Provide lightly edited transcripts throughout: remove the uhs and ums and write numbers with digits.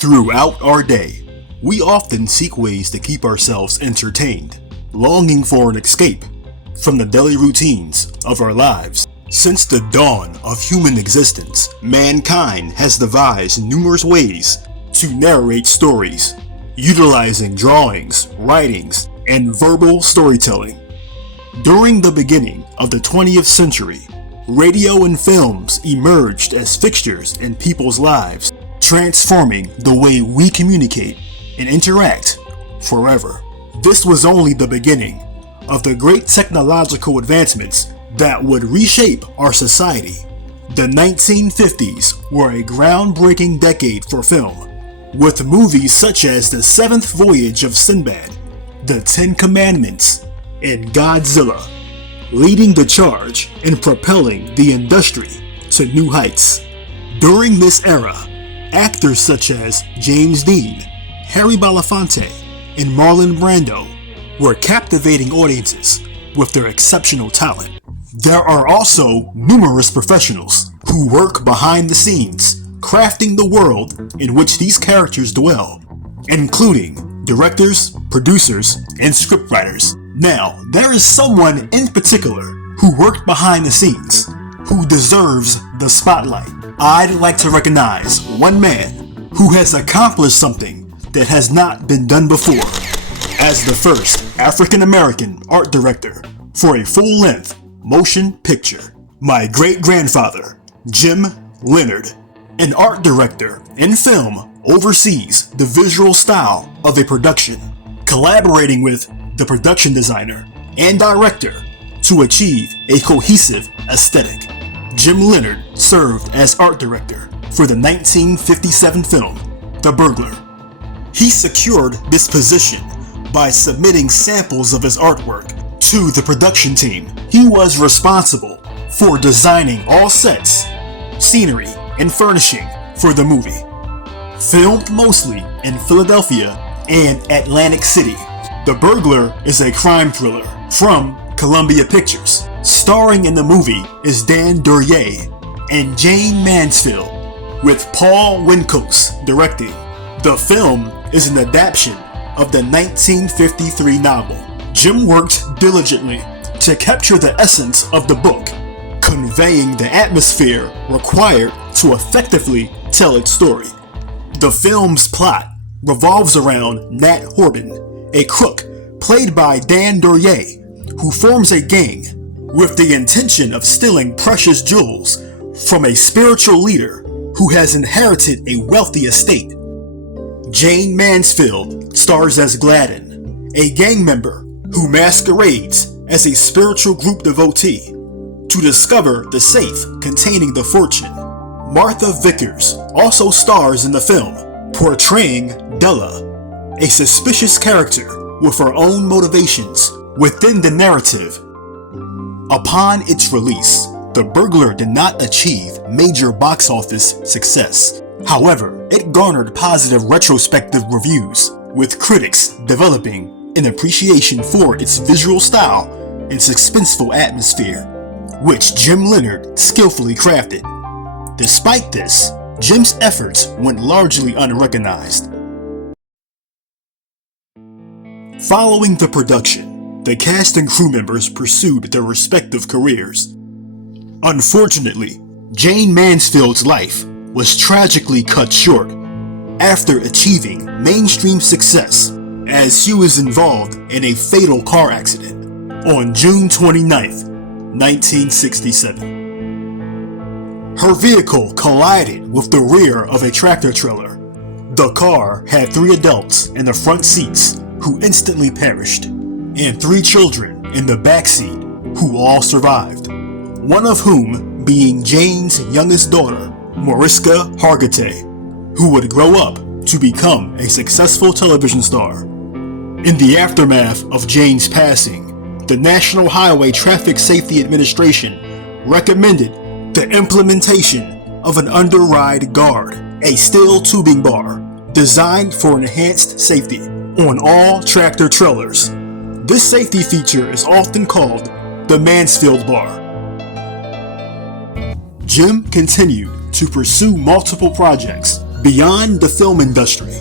Throughout our day, we often seek ways to keep ourselves entertained, longing for an escape from the daily routines of our lives. Since the dawn of human existence, mankind has devised numerous ways to narrate stories, utilizing drawings, writings, and verbal storytelling. During the beginning of the 20th century, radio and films emerged as fixtures in people's lives, transforming the way we communicate and interact forever. This was only the beginning of the great technological advancements that would reshape our society. The 1950s were a groundbreaking decade for film, with movies such as The Seventh Voyage of Sinbad, The Ten Commandments, and Godzilla leading the charge and propelling the industry to new heights. During this era, actors such as James Dean, Harry Belafonte, and Marlon Brando were captivating audiences with their exceptional talent. There are also numerous professionals who work behind the scenes, crafting the world in which these characters dwell, including directors, producers, and scriptwriters. Now, there is someone in particular who worked behind the scenes, who deserves the spotlight. I'd like to recognize one man who has accomplished something that has not been done before, as the first African-American art director for a full-length motion picture. My great-grandfather, Jim Leonard, an art director in film, oversees the visual style of a production, collaborating with the production designer and director to achieve a cohesive aesthetic. Jim Leonard served as art director for the 1957 film, The Burglar. He secured this position by submitting samples of his artwork to the production team. He was responsible for designing all sets, scenery, and furnishing for the movie. Filmed mostly in Philadelphia and Atlantic City, The Burglar is a crime thriller from Columbia Pictures. Starring in the movie is Dan Duryea and Jane Mansfield, with Paul Wynkoos directing. The film is an adaptation of the 1953 novel. Jim worked diligently to capture the essence of the book, conveying the atmosphere required to effectively tell its story. The film's plot revolves around Nat Horton, a crook played by Dan Duryea, who forms a gang with the intention of stealing precious jewels from a spiritual leader who has inherited a wealthy estate. Jane Mansfield stars as Gladden, a gang member who masquerades as a spiritual group devotee to discover the safe containing the fortune. Martha Vickers also stars in the film, portraying Della, a suspicious character with her own motivations within the narrative. Upon its release, The Burglar did not achieve major box office success. However, it garnered positive retrospective reviews, with critics developing an appreciation for its visual style and suspenseful atmosphere, which Jim Leonard skillfully crafted. Despite this, Jim's efforts went largely unrecognized. Following the production, the cast and crew members pursued their respective careers. Unfortunately, Jane Mansfield's life was tragically cut short after achieving mainstream success, as she was involved in a fatal car accident on June 29, 1967. Her vehicle collided with the rear of a tractor trailer. The car had 3 adults in the front seats who instantly perished, and 3 children in the back seat who all survived, one of whom being Jane's youngest daughter, Mariska Hargitay, who would grow up to become a successful television star. In the aftermath of Jane's passing, the National Highway Traffic Safety Administration recommended the implementation of an underride guard, a steel tubing bar designed for enhanced safety on all tractor trailers. This safety feature is often called the Mansfield bar. Jim continued to pursue multiple projects Beyond the film industry,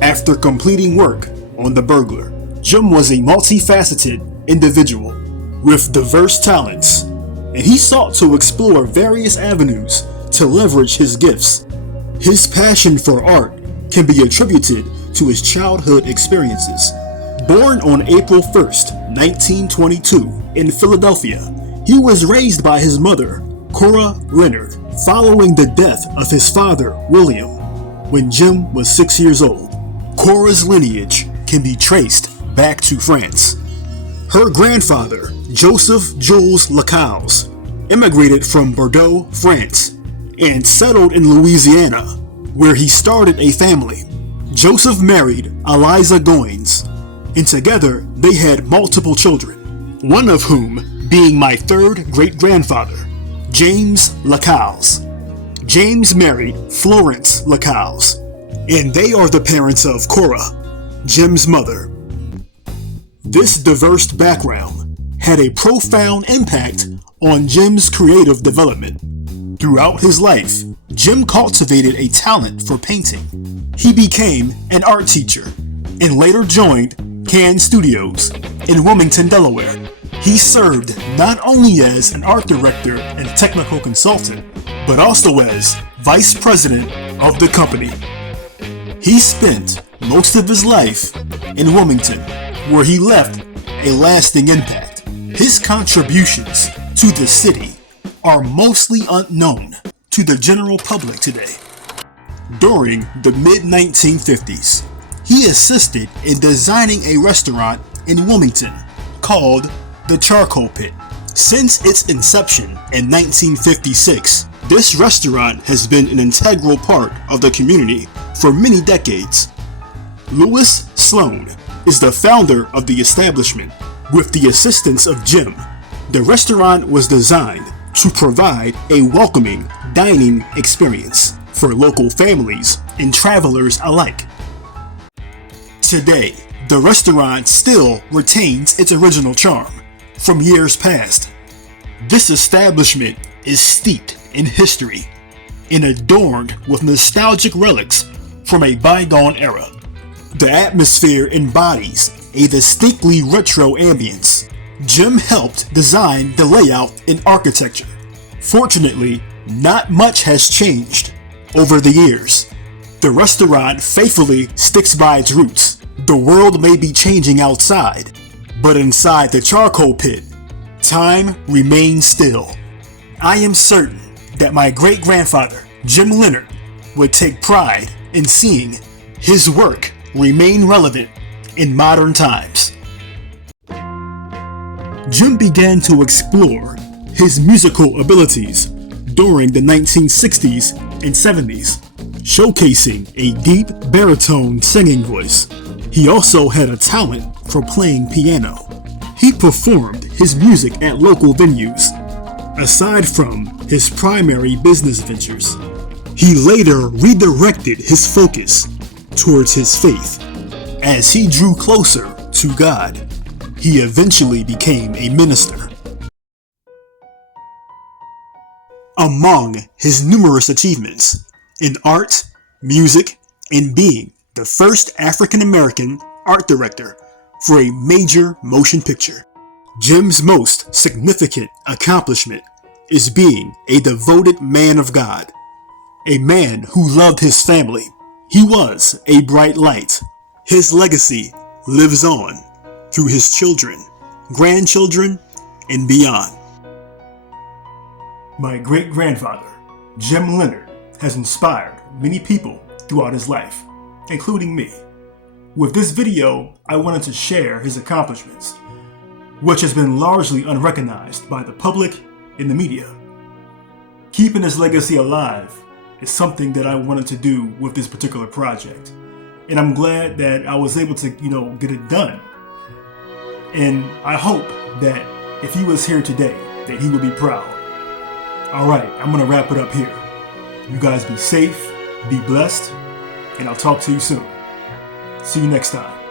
after completing work on The Burglar, Jim was a multifaceted individual with diverse talents, and he sought to explore various avenues to leverage his gifts. His passion for art can be attributed to his childhood experiences. Born on April 1st, 1922, in Philadelphia, he was raised by his mother, Cora Leonard, following the death of his father, William, when Jim was 6 years old. Cora's lineage can be traced back to France. Her grandfather, Joseph Jules Lacaze, immigrated from Bordeaux, France, and settled in Louisiana, where he started a family. Joseph married Eliza Goines, and together they had multiple children, one of whom being my third great-grandfather, James Lacaze. James married Florence Lacaze, and they are the parents of Cora, Jim's mother. This diverse background had a profound impact on Jim's creative development. Throughout his life, Jim cultivated a talent for painting. He became an art teacher and later joined Can Studios in Wilmington, Delaware. He served not only as an art director and technical consultant, but also as vice president of the company. He spent most of his life in Wilmington, where he left a lasting impact. His contributions to the city are mostly unknown to the general public today. During the mid-1950s, he assisted in designing a restaurant in Wilmington called the Charcoal Pit. Since its inception in 1956, this restaurant has been an integral part of the community for many decades. Louis Sloan is the founder of the establishment. With the assistance of Jim, the restaurant was designed to provide a welcoming dining experience for local families and travelers alike. Today, the restaurant still retains its original charm from years past. This establishment is steeped in history and adorned with nostalgic relics from a bygone era. The atmosphere embodies a distinctly retro ambience. Jim helped design the layout and architecture. Fortunately, not much has changed over the years. The restaurant faithfully sticks by its roots. The world may be changing outside, but inside the charcoal pit, time remains still. I am certain that my great-grandfather, Jim Leonard, would take pride in seeing his work remain relevant in modern times. Jim began to explore his musical abilities during the 1960s and 70s, showcasing a deep baritone singing voice. He also had a talent for playing piano. He performed his music at local venues. Aside from his primary business ventures, he later redirected his focus towards his faith. As he drew closer to God, he eventually became a minister. Among his numerous achievements in art, music, and being the first African-American art director for a major motion picture, Jim's most significant accomplishment is being a devoted man of God, a man who loved his family. He was a bright light. His legacy lives on through his children, grandchildren, and beyond. My great-grandfather, Jim Leonard, has inspired many people throughout his life, including me. With this video, I wanted to share his accomplishments, which has been largely unrecognized by the public and the media. Keeping his legacy alive is something that I wanted to do with this particular project. And I'm glad that I was able to, get it done. And I hope that if he was here today, that he would be proud. Alright, I'm going to wrap it up here. You guys be safe, be blessed, and I'll talk to you soon. See you next time.